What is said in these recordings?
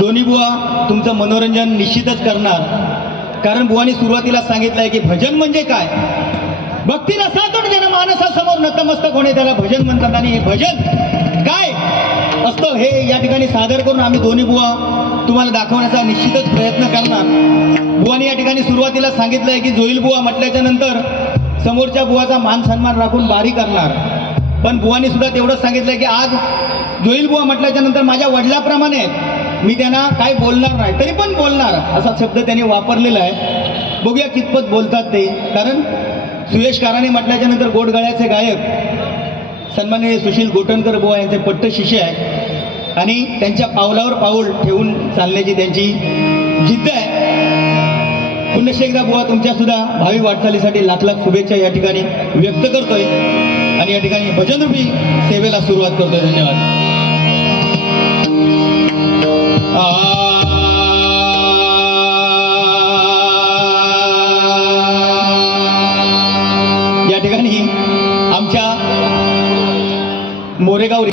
दोन्ही बुवा तुमचं मनोरंजन निश्चितच करणार. कारण बुवानी सुरुवातीला सांगितलं आहे की भजन म्हणजे काय? भक्ती नसातून जन मानसासमोर नतमस्तक होणे त्याला भजन म्हणतात. आणि हे भजन काय असतं हे या ठिकाणी सादर करून आम्ही दोन्ही बुवा तुम्हाला दाखवण्याचा निश्चितच प्रयत्न करणार. बुवानी या ठिकाणी सुरुवातीला सांगितलं आहे की जोईल बुवा म्हटल्याच्या नंतर समोरच्या बुवाचा मान सन्मान राखून बारी करणार. पण बुवानी सुद्धा तेवढंच सांगितलं की आज जोईल बुवा म्हटल्याच्या नंतर माझ्या वडिलाप्रमाणे मी त्यांना काय बोलणार नाही तरी पण बोलणार. असा शब्द त्यांनी वापरलेला आहे. बघूया कितपत बोलतात ते. कारण सुयश काराने म्हटल्याच्या नंतर गोडगळ्याचे गायक सन्माननीय सुशील गोटणकर बुवा यांचे पट्ट शिष्य आहे आणि त्यांच्या पावलावर पाऊल ठेवून चालण्याची त्यांची जिद्द आहे. पुन्हा एकदा बुवा तुमच्या सुद्धा भावी वाटचालीसाठी लाख लाख शुभेच्छा या ठिकाणी व्यक्त करतोय. आणि या ठिकाणी भजनरूपी सेवेला सुरुवात करतोय. धन्यवाद. या ठिकाणी आमच्या मोरेगाव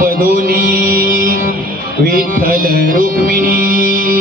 पदोनी विठ्ठल रुक्मिणी.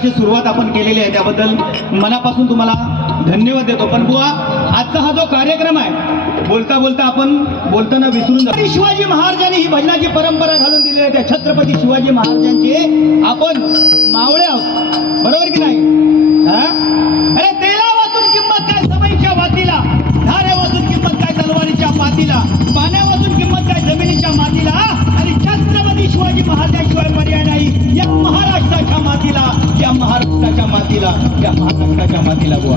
प्रकारची सुरुवात आपण केलेली आहे. त्याबद्दल मनापासून तुम्हाला धन्यवाद देतो. पण बुवा आजचा हा जो कार्यक्रम आहे बोलता बोलता आपण बोलताना विसरून जातो शिवाजी महाराजांनी ही भजनाची परंपरा घालून दिलेली आहे. त्या छत्रपती शिवाजी महाराजांचे आपण मावळे आहोत. बरोबर की नाही? हा? त्या महाराष्ट्राच्या मातीला त्या महाराष्ट्राच्या मातीला बुवा.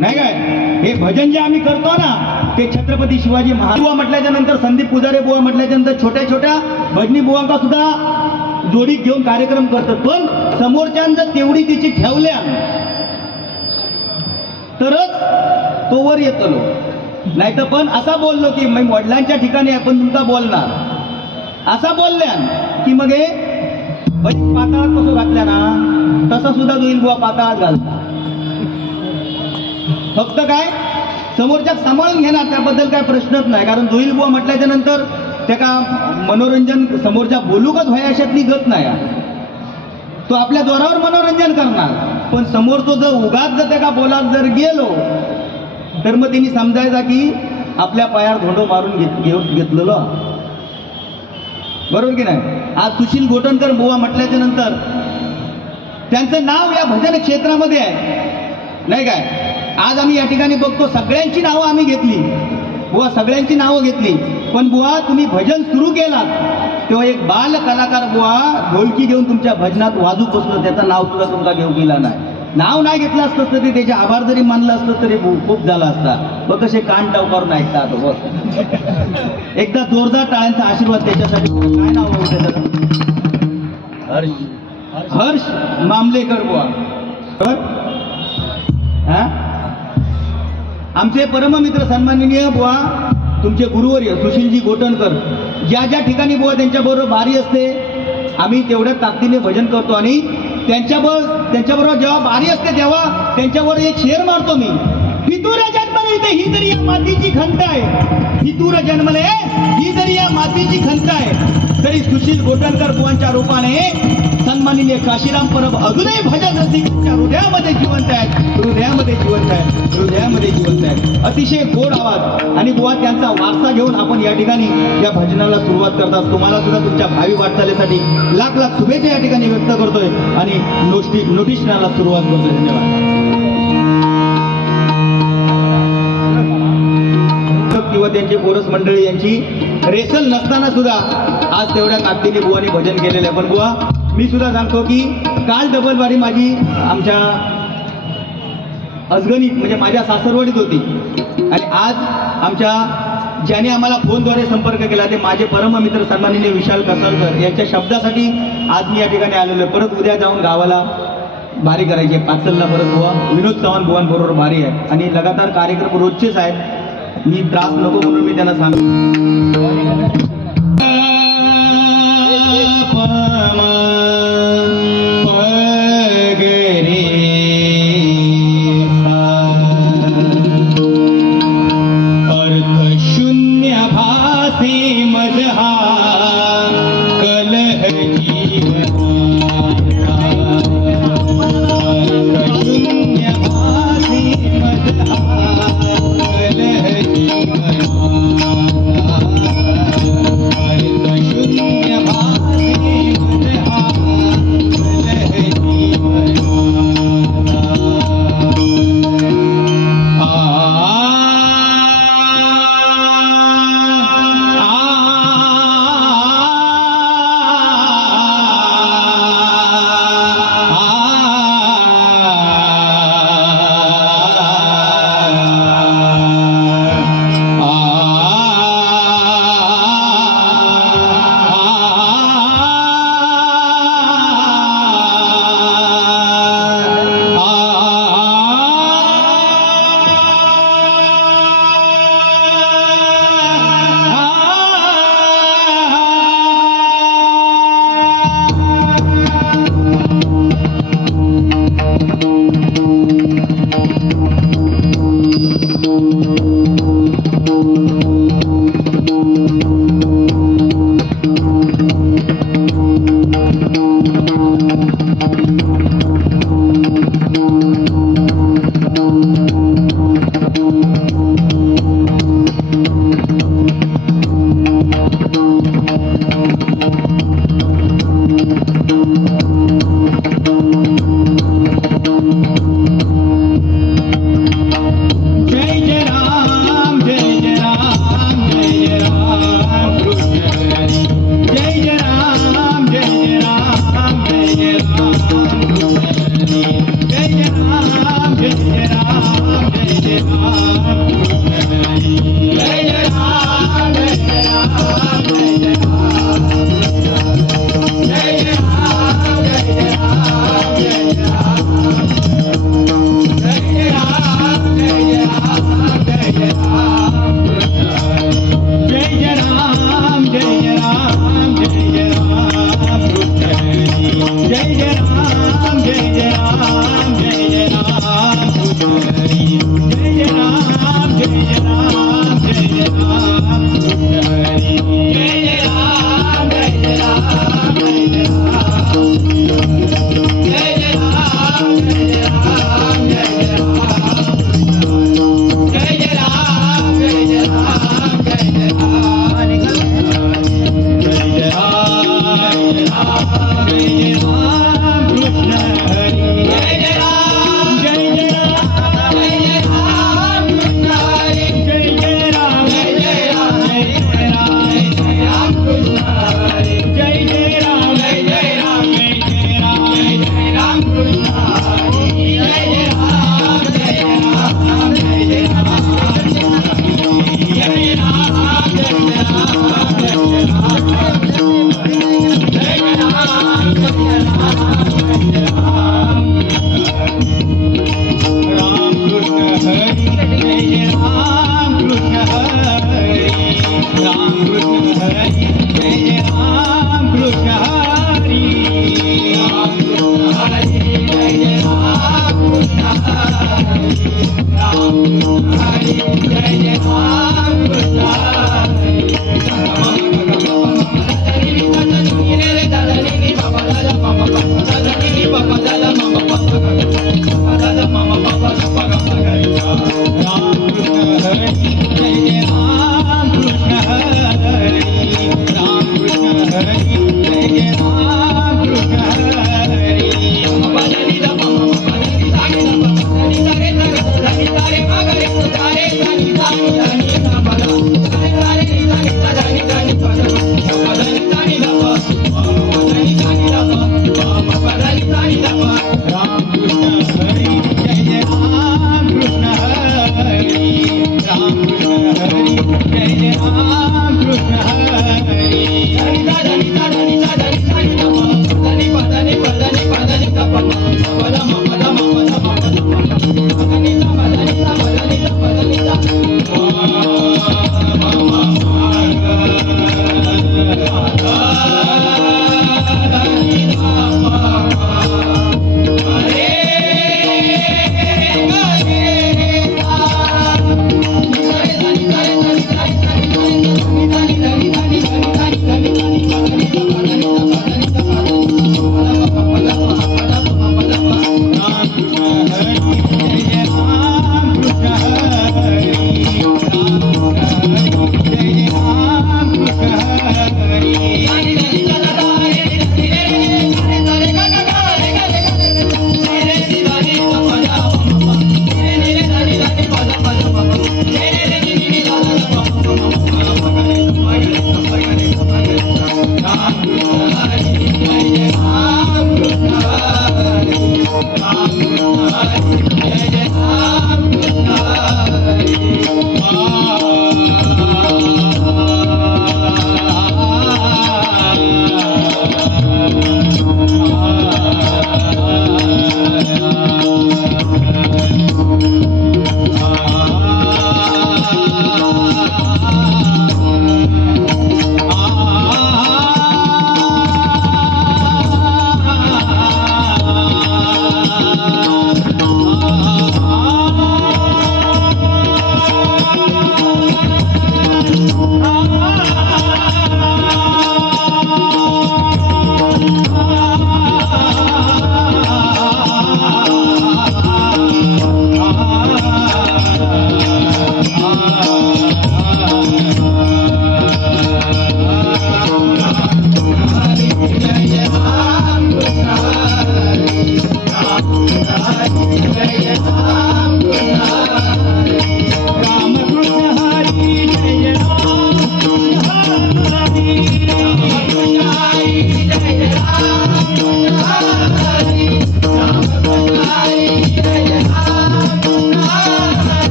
नाही काय? हे भजन जे आम्ही करतो ना ते छत्रपती शिवाजी महाबुवा म्हटल्याच्या नंतर संदीप पुजारे बुवा म्हटल्याच्या नंतर छोट्या छोट्या भजनी बुवांका सुद्धा जोडीत घेऊन कार्यक्रम करतात. पण समोरच्यानं जर तेवढी तिची ठेवल्या तरच तो वर येतो नाही तर पण असा बोललो की मग वडिलांच्या ठिकाणी आपण तुमचा बोलणार. असा बोलल्यान की मग हे पाताळात कसं घातल्या ना तसा सुद्धा जुईल बुवा पाताळात घालता फक्त काय समोरच्या सांभाळून घेणार त्याबद्दल काय प्रश्नच नाही. कारण जुईल बुवा म्हटल्याच्या नंतर त्या का मनोरंजन समोरच्या बोलूकच व्हाय अशातली गत नाही. तो आपल्या जोरावर मनोरंजन करणार. पण समोरचो जर उगाच जर त्याका बोलात जर गेलो तर मग त्यांनी समजायचा की आपल्या पायावर धोंडो मारून घेत घेऊन घेतलेलं. बरोबर की नाही? आज सुशील गोटणकर बुवा म्हटल्याच्या नंतर त्यांचं नाव या भजन क्षेत्रामध्ये आहे. नाही काय? आज आम्ही या ठिकाणी बघतो सगळ्यांची नावं आम्ही घेतली. बुवा सगळ्यांची नावं घेतली. पण बुवा तुम्ही भजन सुरू केलात. तेव्हा एक बाल कलाकार बुवा ढोलकी घेऊन तुमच्या भजनात वाजू बसलो. त्याचं नाव सुद्धा तुमचा घेऊ गेला नाही. नाव नाही घेतलं असतं तर त्याचे आभार जरी मानलं असतं तरी खूप झाला असता. बघ कसे कान टावकारून ऐकतात एकदा जोरदार टाळ्यांचा आशीर्वाद त्याच्यासाठी. काय नाव त्याचं? हर्ष. मामलेकर बुवा. हा? आमचे परममित्र सन्माननीय बुवा तुमचे गुरुवर्य सुशीलजी गोटणकर ज्या ज्या ठिकाणी बुवा त्यांच्याबरोबर बारी असते आम्ही तेवढ्या ताकदीने भजन करतो आणि त्यांच्याबरोबर त्यांच्याबरोबर जेव्हा बारी असते तेव्हा त्यांच्यावर एक शेर मारतो मी. पितूर नाही तर ही जरी या मातीची खंत आहे ही तूर जन्मले ही जरी या मातीची खंत आहे तरी सुशील गोटणकर बुवांच्या रूपाने सन्माननीय काशीराम परब अजूनही भजन रसिकांच्या हृदयामध्ये जिवंत आहेत हृदयामध्ये जिवंत आहेत हृदयामध्ये जिवंत आहेत. अतिशय गोड आवाज आणि बुवा त्यांचा वारसा घेऊन आपण या ठिकाणी या भजनाला सुरुवात करतात. तुम्हाला सुद्धा तुमच्या भावी वाटचालीसाठी लाख लाख शुभेच्छा या ठिकाणी व्यक्त करतोय आणि नोटी नोटिशनाला सुरुवात करतोय. धन्यवाद. किंवा त्यांची पोरस मंडळी यांची रेसल नसताना सुद्धा आज तेवढ्या ताकदीने बुवाने भजन केलेलं आहे. पण बुवा मी सुद्धा सांगतो की काल डबलबारी माझी आमच्या अजगणित म्हणजे माझ्या सासरवाडीत होती. आणि आज आमच्या ज्याने आम्हाला फोनद्वारे संपर्क केला ते माझे परममित्र सन्माननीय विशाल कसालकर यांच्या शब्दासाठी आज मी या ठिकाणी आलेलो आहे. परत उद्या जाऊन गावाला भारी करायची आहे. पाचलला परत बुवा विनोद चव्हाण बुवांबरोबर भारी आहे. आणि लगातार कार्यक्रम रोजचेच आहेत. मी त्रास नको म्हणून मी त्यांना सांगतो.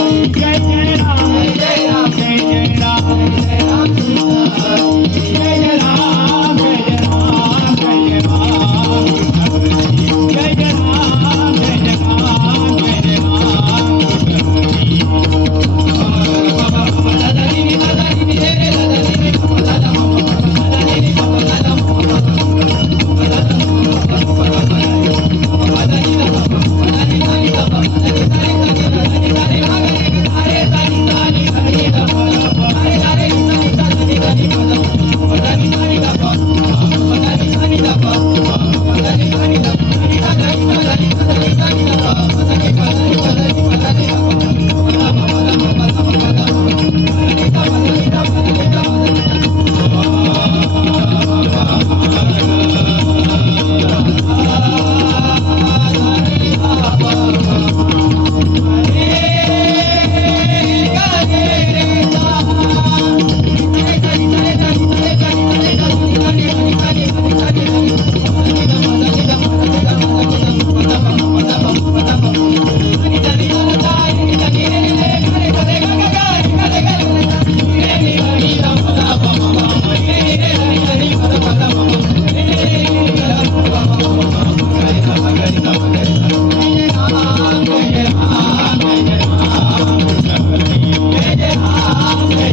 Yeah, yeah.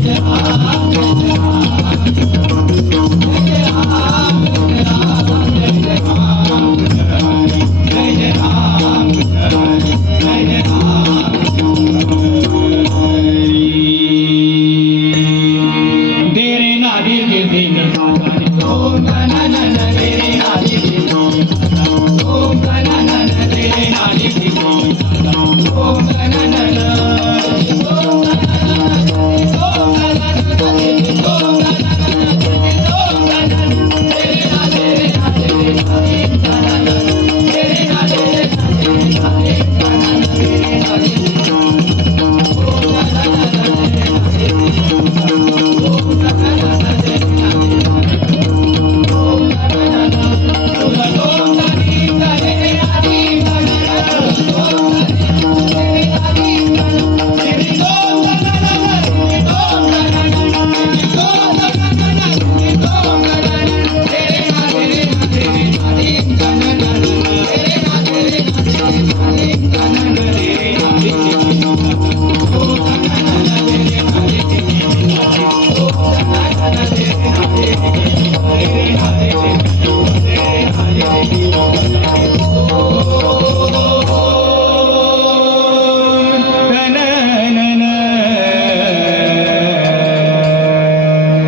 Yeah.